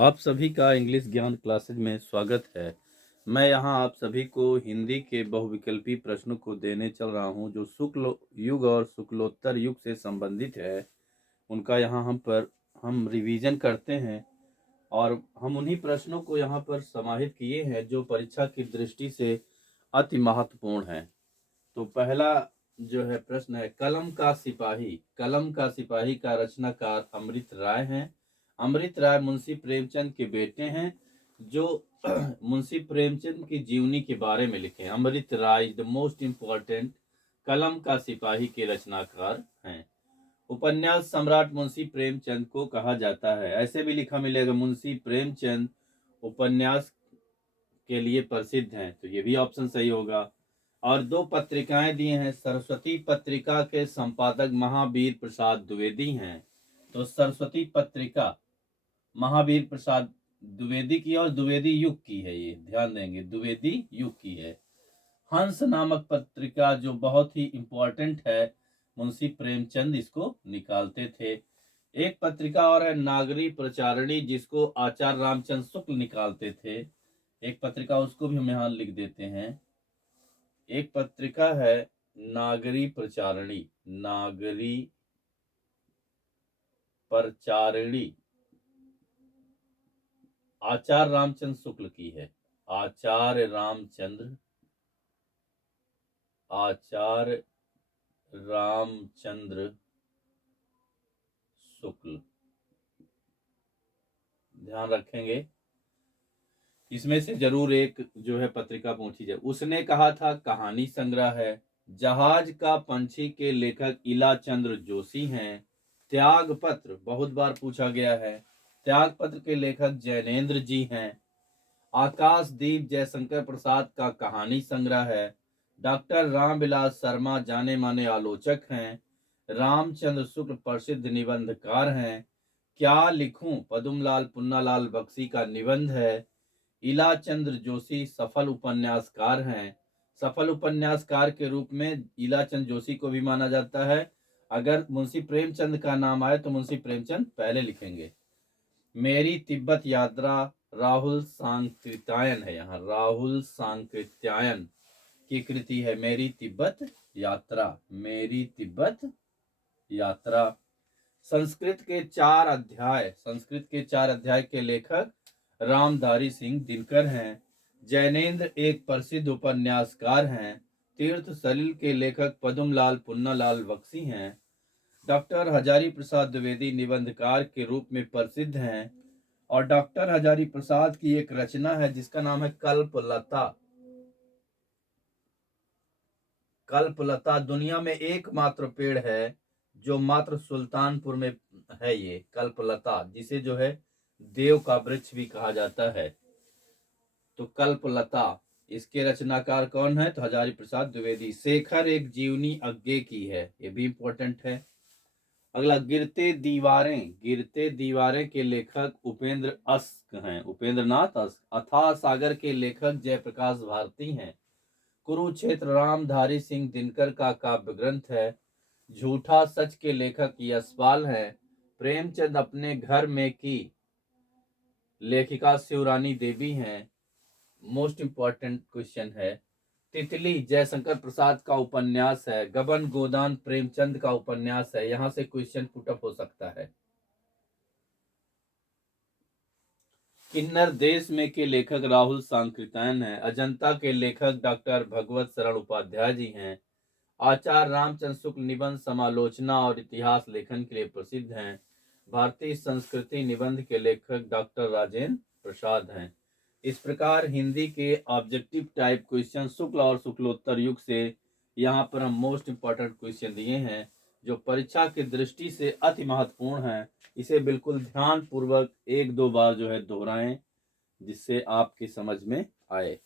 आप सभी का इंग्लिश ज्ञान क्लासेज में स्वागत है। मैं यहाँ आप सभी को हिंदी के बहुविकल्पी प्रश्नों को देने चल रहा हूँ जो शुक्ल युग और शुक्लोत्तर युग से संबंधित है। उनका यहाँ हम रिवीजन करते हैं और हम उन्हीं प्रश्नों को यहाँ पर समाहित किए हैं जो परीक्षा की दृष्टि से अति महत्वपूर्ण है। तो पहला जो है प्रश्न है, कलम का सिपाही। कलम का सिपाही का रचनाकार अमृत राय हैं। अमृत राय मुंशी प्रेमचंद के बेटे हैं जो मुंशी प्रेमचंद की जीवनी के बारे में लिखे हैं। अमृत राय द मोस्ट इम्पोर्टेंट कलम का सिपाही के रचनाकार हैं। उपन्यास सम्राट मुंशी प्रेमचंद को कहा जाता है। ऐसे भी लिखा मिलेगा, मुंशी प्रेमचंद उपन्यास के लिए प्रसिद्ध हैं, तो ये भी ऑप्शन सही होगा। और दो पत्रिकाएं दी हैं। सरस्वती पत्रिका के संपादक महावीर प्रसाद द्विवेदी हैं। तो सरस्वती पत्रिका महावीर प्रसाद द्विवेदी की और द्विवेदी युग की है, ये ध्यान देंगे, द्विवेदी युग की है। हंस नामक पत्रिका जो बहुत ही इंपॉर्टेंट है, मुंशी प्रेमचंद इसको निकालते थे। एक पत्रिका और है नागरी प्रचारणी, जिसको आचार्य रामचंद्र शुक्ल निकालते थे। एक पत्रिका उसको भी हम यहाँ लिख देते हैं। एक पत्रिका है नागरी प्रचारणी, नागरी प्रचारणी आचार्य रामचंद्र शुक्ल की है। आचार्य रामचंद्र शुक्ल, ध्यान रखेंगे। इसमें से जरूर एक जो है पत्रिका पूछी जाए। उसने कहा था कहानी संग्रह है। जहाज का पंछी के लेखक इला चंद्र जोशी हैं। त्याग पत्र बहुत बार पूछा गया है। त्याग पत्र के लेखक जैनेन्द्र जी हैं। आकाशदीप जयशंकर प्रसाद का कहानी संग्रह है। डॉक्टर रामविलास शर्मा जाने माने आलोचक हैं। रामचंद्र शुक्ल प्रसिद्ध निबंधकार हैं। क्या लिखूं पदुमलाल पुन्नालाल बख्शी का निबंध है। इला चंद्र जोशी सफल उपन्यासकार हैं। सफल उपन्यासकार के रूप में इला चंद्र जोशी को भी माना जाता है। अगर मुंशी प्रेमचंद का नाम आए तो मुंशी प्रेमचंद पहले लिखेंगे। मेरी तिब्बत यात्रा राहुल सांकृत्यायन है, यहाँ राहुल सांकृत्यायन की कृति है मेरी तिब्बत यात्रा। मेरी तिब्बत यात्रा। संस्कृत के चार अध्याय के लेखक रामधारी सिंह दिनकर हैं। जैनेन्द्र एक प्रसिद्ध उपन्यासकार हैं। तीर्थ सलिल के लेखक पदुमलाल पुन्नालाल बख्शी हैं। डॉक्टर हजारी प्रसाद द्विवेदी निबंधकार के रूप में प्रसिद्ध हैं। और डॉक्टर हजारी प्रसाद की एक रचना है जिसका नाम है कल्पलता। कल्पलता दुनिया में एकमात्र पेड़ है जो मात्र सुल्तानपुर में है, ये कल्पलता, जिसे जो है देव का वृक्ष भी कहा जाता है। तो कल्पलता, इसके रचनाकार कौन है? तो हजारी प्रसाद द्विवेदी। शेखर एक जीवनी अज्ञे की है, ये भी इंपॉर्टेंट है। अगला, गिरते दीवारें के लेखक उपेंद्र अस्क हैं, उपेंद्र नाथ अस्क। अथाह सागर के लेखक जयप्रकाश भारती हैं। कुरुक्षेत्र रामधारी सिंह दिनकर का काव्य ग्रंथ है। झूठा सच के लेखक यशपाल हैं। प्रेमचंद अपने घर में की लेखिका शिवरानी देवी हैं। मोस्ट इंपॉर्टेंट क्वेश्चन है। तितली जयशंकर प्रसाद का उपन्यास है। गबन गोदान प्रेमचंद का उपन्यास है। यहां से क्वेश्चन पुटअप हो सकता है। किन्नर देश में के लेखक राहुल सांकृत्यायन हैं। अजंता के लेखक डॉक्टर भगवत शरण उपाध्याय जी हैं। आचार्य रामचंद्र शुक्ल निबंध समालोचना और इतिहास लेखन के लिए प्रसिद्ध हैं। भारतीय संस्कृति निबंध के लेखक डॉक्टर राजेंद्र प्रसाद हैं। इस प्रकार हिंदी के ऑब्जेक्टिव टाइप क्वेश्चन शुक्ल और शुक्लोत्तर युग से यहाँ पर हम मोस्ट इंपॉर्टेंट क्वेश्चन दिए हैं जो परीक्षा की दृष्टि से अति महत्वपूर्ण है। इसे बिल्कुल ध्यान पूर्वक एक दो बार जो है दोहराएं जिससे आपकी समझ में आए।